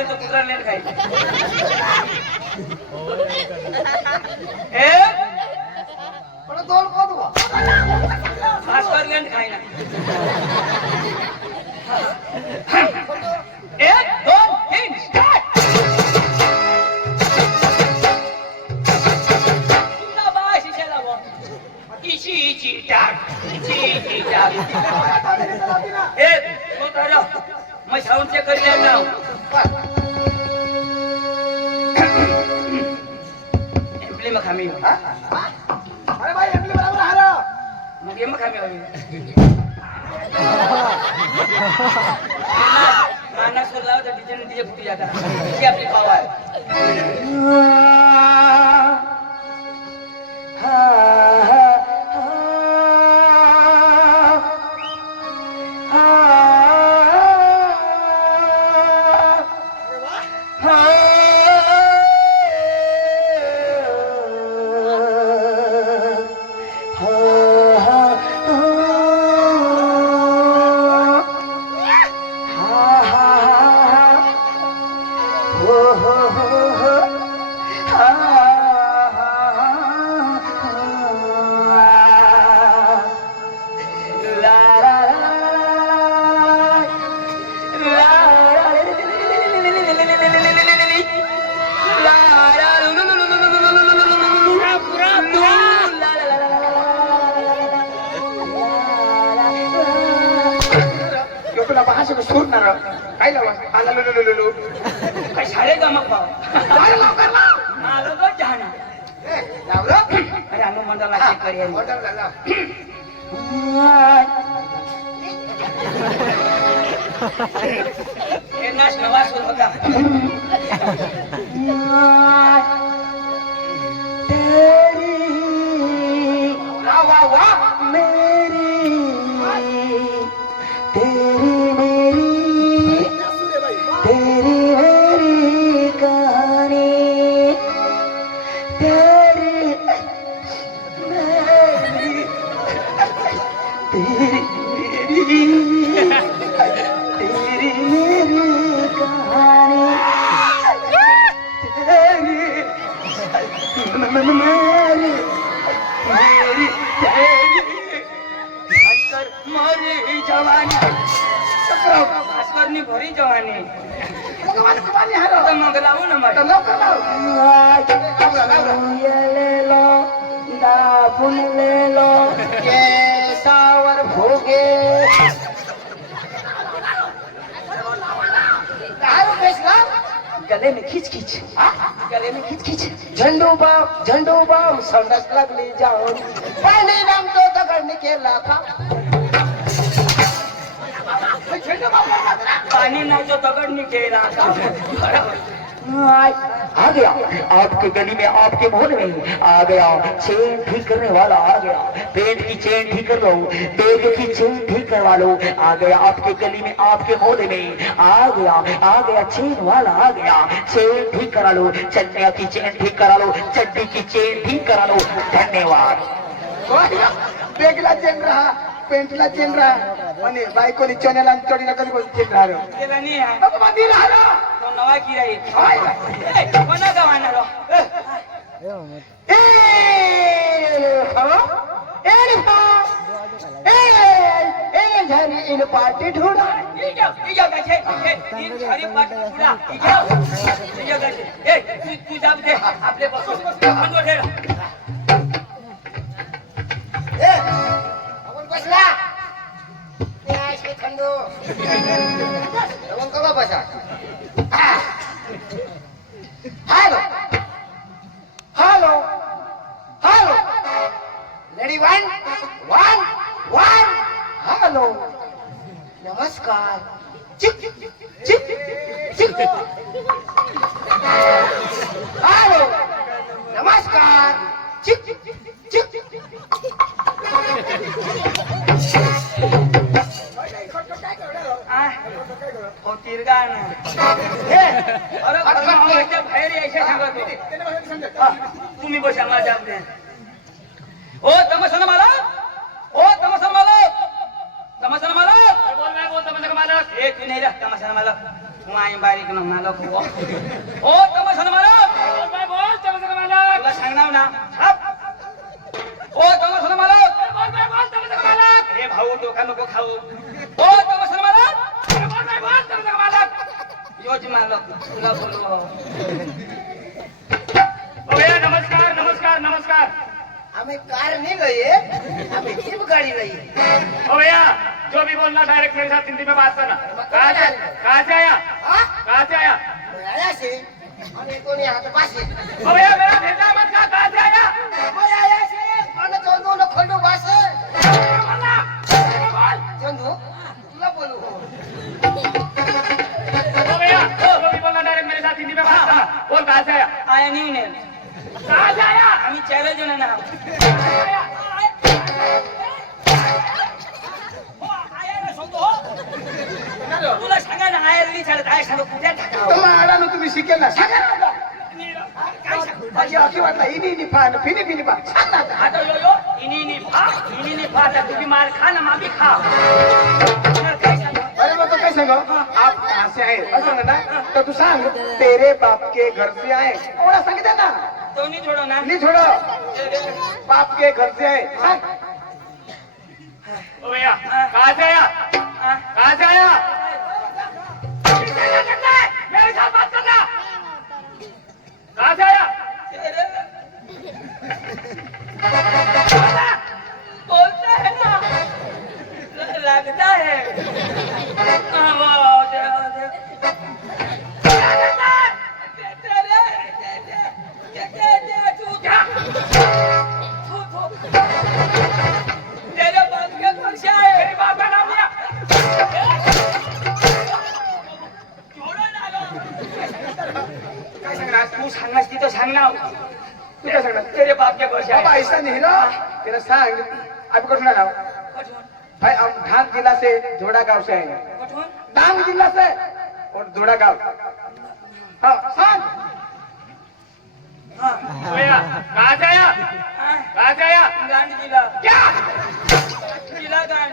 खायला तो कुत्रा नाही खायला पण दोन कोण हुआ भास्कर लेंड खायला 1 2 3 स्टार्ट तुमचा बाय शिशाला वो इची इची टाक इची टाक ए तो तारा मैं साउंड चेक कर लेता हूं एम्प्ली में खामी हा? अरे भाई एम्प्ली बराबर आ रहा मग एम खामी होई माना सोला तर डिजाइन दिए फुटी जाता ये अपनी पावर काय लावा आला लो काय शाळे का मग पाव काय लवकर लाव मारो तो जाना लावलं अरे अनु मंडला चेक करिए ऑर्डर झाला हे नाच नवा सुरू बघा वा वा वा मेरी तेरी मेरी तेरी मेरी कहानी तेरी मेरी तेरी मेरी तेरी मेरी कहानी तेरी मेरी मेरी तेरी भास्कर मोरी जवानी भास्करनी भरी जवानी कमानी हारो तर मग लावू ना मग लवकर लाव ले लो दाबून ले लो केसावर भोगे दारू बेचला गले में खींच खींच गले में खींच खींच झंडू बाम संडस लगली जाऊन पाणी नाम तो दगड केला का पानी ना जो दगड़ नहीं केला आ गया आपके गली में आपके मोहल्ले में आ गया चेन ठीक करने वाला आ गया पेट की चेन ठीक कर लो बैग की चेन ठीक करवा लो आ गया आपके गली में आपके मोहल्ले में आ गया चेन वाला आ गया चेन ठीक करा लो चन्या की चेन ठीक करा लो चड्डी की चेन ठीक करा लो धन्यवाद बेगला चेन रहा पेंटला चेन रहा आणि बायकोनी चोण्याला आणि चोडीला कधी बोलतो चेन राहिलो केला नहीं है बाबा बांधी राहिला तो नवा की रही कोणा गवाना रो घरी इन पार्टी ढूंढा तू जाब दे आपले बसून आपण बसला ते आयशे खंडो आपण कवा बसा hello hello hello lady one one one hello नमस्कार चिक चिक चिक हॅलो नमस्कार चिक चिक होतील गाणं अरे बाहेर यायचं सांगत तुम्ही बसा माझ्या आपल्या ओ तमाशा मालक ओ तमाशा मालक तमाशा मालक बोल तमाशा मालक एक नाही रा तमाशा मालक माय बारीक ना मालक हो ओ तमाशा मालक बोल तमाशा मालक तुला सांगणार ना ओ तमाशा मालक बोल तमाशा मालक हे भाऊ डोका नको खाऊ ओ तमाशा मालक बोल तमाशा मालक योज मालक तुला बोलवा ओ भैया नमस्कार नमस्कार नमस्कार हमें कार नहीं गई हमें जीप गाड़ी गई ओ भैया जो भी बोलना डायरेक्ट मेरे साथ हिंदी में बात करना कहाँ से आया कहाँ से आया आया से हमें तो नहीं आता पास ओ भैया मेरा भेजा मत कहाँ से आया मैं आया से और तो दोनों खंडो पास चंदू तुला बोलू ओ भैया जो भी बोलना डायरेक्ट मेरे साथ हिंदी में बात करना बोल कहाँ से आया आया नहीं ने कहाँ से आया आम्ही 4 जण ना तुला सांगा ना आयरली चालत आहे सांगा कुठे टाकावं तुम्हाला आला तुम्ही शिकेल ना सांगा ना आता. माझी अशी वाटला इनी पान फिनी फिनी पान सांग ना आता. आता यो यो इनी फा आता तुम्ही मार खा ना मामी खा काय सांगा अरे मग तो काय सांगो आप कहाँ से आए असं ना तर तू सांग तेरे बाप के घर से आए एवढा सांगितलं ना तो नहीं छोड़ो ना नहीं छोड़ो बाप के घर से आए सांग ओ भैया कहाँ से आया कहाँ से आया मेरे साथ बात करना कहाँ से आया बोलता है ना लगता है तेरे बाप के घर से आए मेरे बाप का नाम लिया काय सांगणार तू सांगणार तिथं सांगणार तू काय सांगणार तेरे बाप के घर से बाबा आए ऐसा नहीं ना तेरा सांग आप कुछ ना भाई हम धाम जिला से जोड़ा गांव से आए डांग जिला से और जोड़ा गांव हाँ सांग ओ भैया कहाँ से आया कहाँ से आया गांड जिला क्या जिला गांड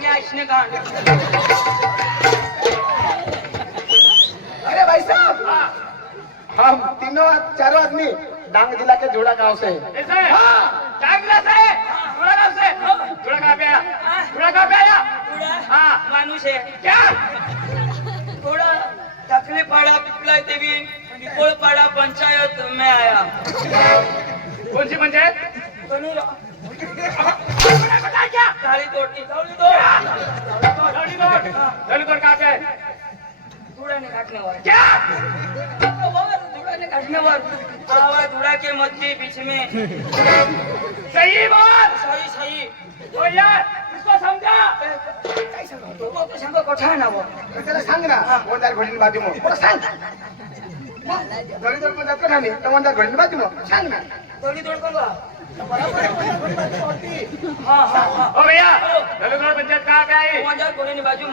न्यायने गांड अरे भाई साहब हम चारों आदमी डांग जिला के जोड़ा गांव से हैं। ऐसा है चांगला से जुड़ा कहाँ से जुड़ा कहाँ पे आया जुड़ा कहाँ पे आया थोड़ा हाँ माणूस है क्या थोड़ा तकलीफ पाड़ा पिपला देवी निकोलपाड़ा पंचायत में आया कौन सी पंचायत बता क्या थाली तोड़ती दौड़ी दौड़ कहाँ पे है धुड़ा ने काटने वाला क्या धुड़ा ने काटने वाला आवा धुड़ा के मध्य बीच में सही बात सही सही ओ यार इसको समझा काय सांगू तो को संग कोठा ना वो तर त्याला सांग ना वंदार घोडीन बाजू मग बरं सांग घरी जर पण जात नाही तर वंदार घोडीन बाजू मग सांग ना थोड़ी तोड़ कर हाँ हाँ हाँ ओ भैया दलुगढ़ पंचायत कहाँ पे आई वंजार गोड़ी ने बाजू में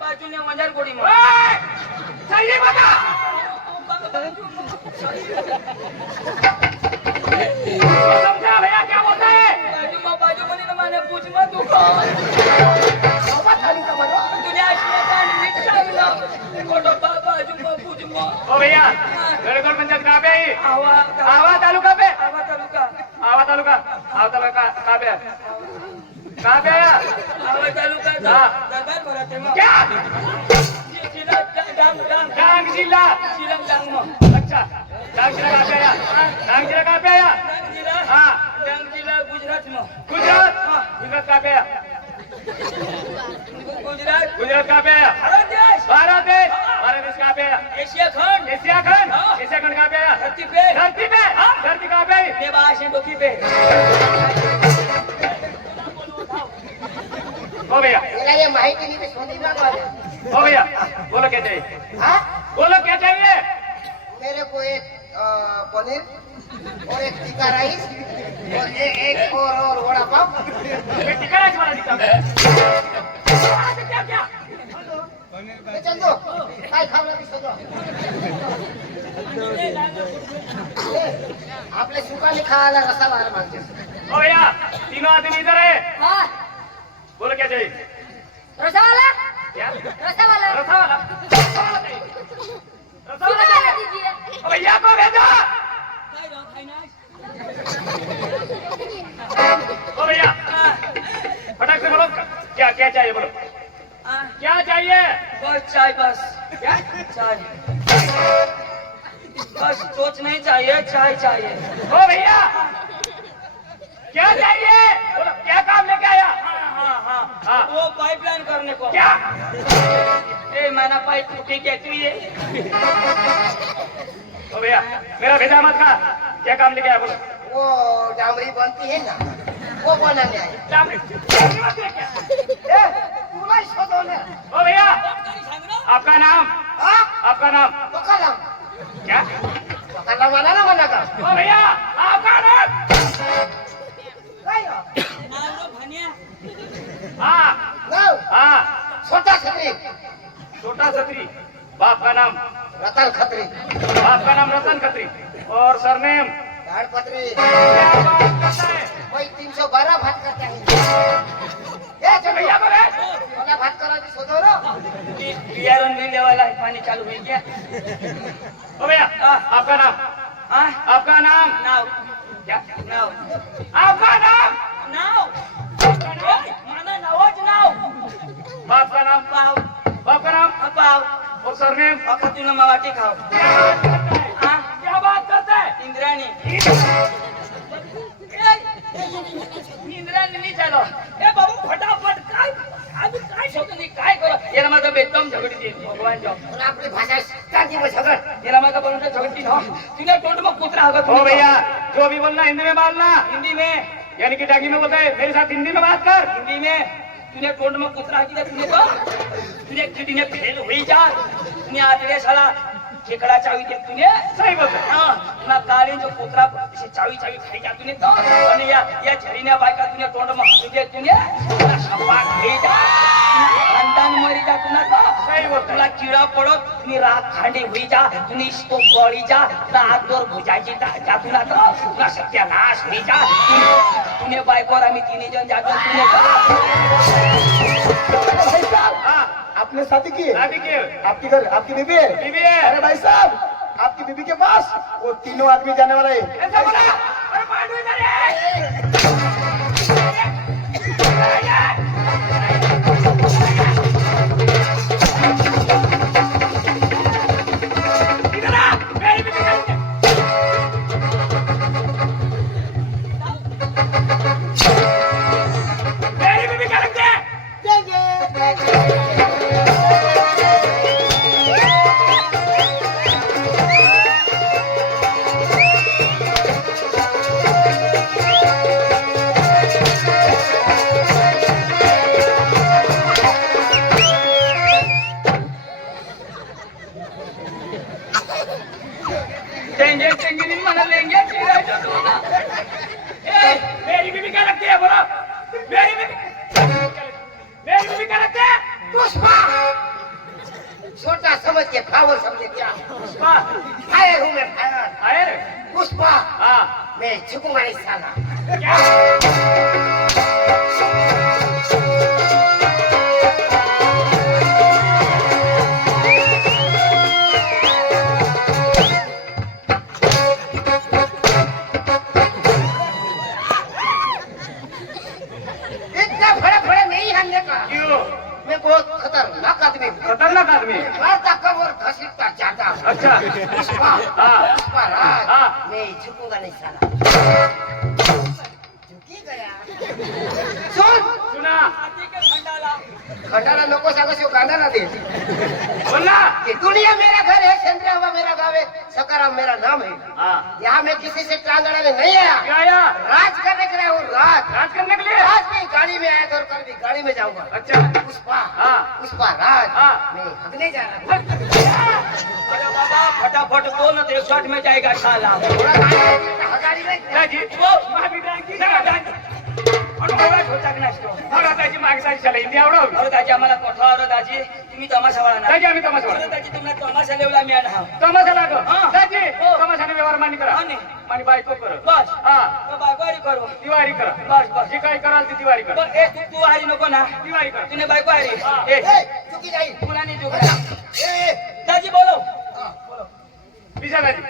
बाजू ने वंजार गोड़ी में सही बता समझा भैया क्या बोलता है बाजू बनी ना माने पूछ मत तू बाबा खाली का बरं दुनिया की कान मिटा ना कोटो बाजू में पूछ मत ओ भैया दलुगढ़ पंचायत कहाँ पे आई आवा आवा तालुका पे आवा तालुका आवा तालुका कहाँ पे है कहाँ पे आया आवा तालुका हाँ। दरबार भराते में क्या जिला डांग डांग जिला जिला डांग में अच्छा डांग जिला कहाँ पे आया डांग जिला कहाँ पे आया डांग जिला हाँ डांग जिला गुजरात में गुजरात गुजरात कहाँ पे आया गुजरात गुजरात कहाँ पे आया भारत देश भारत देश कहाँ पे आया एशिया खंड एशिया खंड हाँ। एशिया खंड कहाँ पे आया धरती पे धरती पे धरती कहाँ पे आई ये बात है डोकी पे ओ भैया याला ये माहिती नाही ते सोनी मागवाले ओ भैया बोलो क्या चाहिए हाँ बोलो क्या चाहिए मेरे को एक पनीर और एक टिक्का राइस और एक और वड़ा पाव मैं टिक्का राइस वाला दिखता है क्या क्या हे चंदू काय खावला दिसतो आपले सुकाने खायला रसा बाहेर मागते ओ भैया तीनों आदमी इधर है बोलो क्या चाहिए रसावाला क्या रसावाला रसावाला रसावाला चाहिए। रसावाला रसावाला चाहिए। दीजिए। ओ भैया को भेजो ओ भैया फटाक से बोलो क्या क्या चाहिए बोलो क्या चाहिए बस चाय बस क्या चाय बस सोच नहीं चाहिए चाय चाहिए ओ भैया क्या चाहिए बोलो क्या काम लेके आया हाँ हाँ हाँ। वो पाइपलाइन करने को क्या ए मैंने पाइप टूटी क्या क्यों ये ओ भैया मेरा भेजा मत खा क्या काम लेके आया बोलो वो डामरी बनती है ना वो बनाने आए डामरी मत दे क्या तुला शोधो ना ओ भैया आपका नाम हाँ आपका नाम पकड़म क्या पकड़म वाला ना बना का ओ भैया आपका नाम हाँ गाँव हाँ छोटा खतरी छोटा छतरी बाप का नाम रतन खतरी बाप का नाम रतन खत्री और सरनेम झाड़ पत्री क्या बात करता है कोई 312 भात करता है ए चलो भैया को भेज वाला भात करा जी शोधो रो बियर मिलने वाला है पानी चालू हुई क्या ओ भैया आपका नाम हाँ आपका नाम नाव क्या नाव आपका नाम नाव माना नवाज नाव बाप का नाम पाव बाप का नाम पाव और सरनेम और तू नमावाटी खाओ हाँ क्या बात करता है इंद्राणी इंद्राणी नहीं चलो ए बाबू फटाफट काय आम्ही काय शोधून काय करो याला माझा बेदम झगडी दे भगवान जो और अपनी भाषा कांची में झगड़ याला माझा बनवून झगडी हो तुझ्या तोंड में कुत्रा हगत ओ भैया जो भी बोलना हिंदी में बोलना हिंदी में यानी कि डागी में बोलता है मेरे साथ हिंदी में बात कर हिंदी में तूने तोंड में कुत्रा की तूने तो तूने किडनी फेल हुई जा तूने आदरे साला खेकड़ा चावी दे तूने सही बोलता है हाँ ना काले जो कुत्रा से चावी चावी खाई जा तूने तो आणि या झरीने बायका तूने तोंड में हात दे तूने तुला शपा खाई जा संतान मरी जा तूने तो सही बोलता है तुला कीड़ा पडो तुम्ही रात खांडी हुई जा तुम्ही इसको गळी जा तुला आग दोर भुजायची जा तुला तो तुला सत्यानाश हुई जा तूने बायकोर आम्ही तिन्ही जण जातो तूने भाई साहब हाँ आपने शादी की है? अभी के आपकी घर आपकी बीबी है बीबी है अरे भाई साहब आपकी बीबी के पास वो तीनों आदमी जाने वाला है ऐसा बोला अरे मांडू इधर है इधर आ मेरी बीबी का मेरी बीबी का रखते हैं टेंगे टेंगे नहीं मना लेंगे चिड़ा जो तू ना ए, मेरी बीबी का रखते हैं बोलो मेरी बीबी का रखते हैं पुष्पा छोटा समझ के फावर समझे क्या पुष्पा फायर हूँ मैं फायर आए रे पुष्पा हाँ मैं झुकूंगा नहीं साला क्या इतना बड़ा बड़ा नहीं हल्ले का क्यों मैं बहुत खतरनाक आदमी हूँ खतरनाक आदमी है मारता कम और घसीटता ज्यादा अच्छा पुष्पा हाँ पुष्पा राज हाँ। मैं झुकूंगा नहीं साला झुकी गया सुन सुना हाथी के खंडाला खंडाला नको सांगो शिव गांडाला दे बोलना ये दुनिया मेरा घर है चंद्रावा मेरा गाँव है सकाराम मेरा नाम है हाँ यहाँ मैं किसी से टांग अड़ाने नहीं आया क्या आया राज करने के लिए हूँ राज राज करने के लिए आज भी गाड़ी में आया था और कल भी गाड़ी में जाऊंगा अच्छा पुष्पा हाँ। पुष्पा राज हाँ। मैं हगने जा रहा हूँ अरे बाबा फटाफट दो न तो 160 में जाएगा साला थोड़ा गाड़ी में क्या जी वो माफी डांगी जगह डांगी एवढा छोटा नसतो बरं त्याची मागचा शाला हिंदी आवडव अरे दाजी आम्हाला कोठा अरे दाजी तुम्ही तमाशा वाळा ना दाजी आम्ही तमाशा अरे दाजी तुम्हाला तमाशा लेवला मी आणा तमाशा लागो हा. दाजी हो. तमाशाने व्यवहार मान्य करा मान्य. आणि बायको कर बस हा तो बायकोवारी करू दिवाळी करा बस बस जे काही कराल ती दिवाळी करा बरं, ए तू आरी नको ना दिवाळी करा तुने बायको आरी हा. ए तुला नाही चुकला दाजी बोलो विजा दाजी